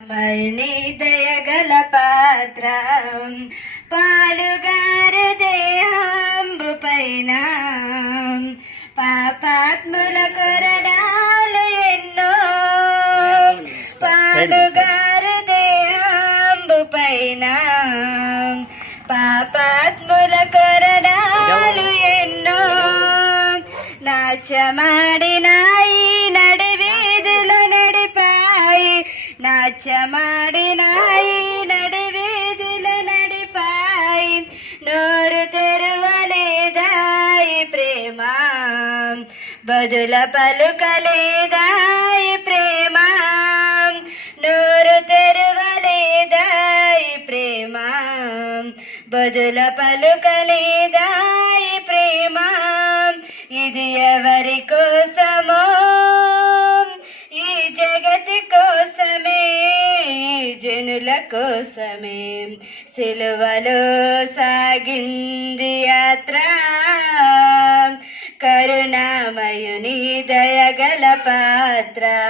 మని దయగల పాత్ర పాలుగారు దేహంబు పైన పాపాత్ముల కొరడాలు ఎన్నో పాలుగారు దేహంబు పైన పాపాత్ముల కొరడాలు ఎన్నో నాట్యమాడినాయి నడివీధులు నడిపాయి నాట్యమాడినాయి నడివీధులు నడిపాయి నోరు తెరువలేదాయి ప్రేమ బదుల పలుకలేదాయి ప్రేమ నోరు తెరువలేదాయి ప్రేమ బదుల పలుకలేదాయి ప్రేమ ఇది ఎవరి కోసమో ఈ జగతి కోసమే ఈ జనుల కోసమే సిలువలో సాగింది యాత్ర కరుణామయుని దయగల పాత్ర.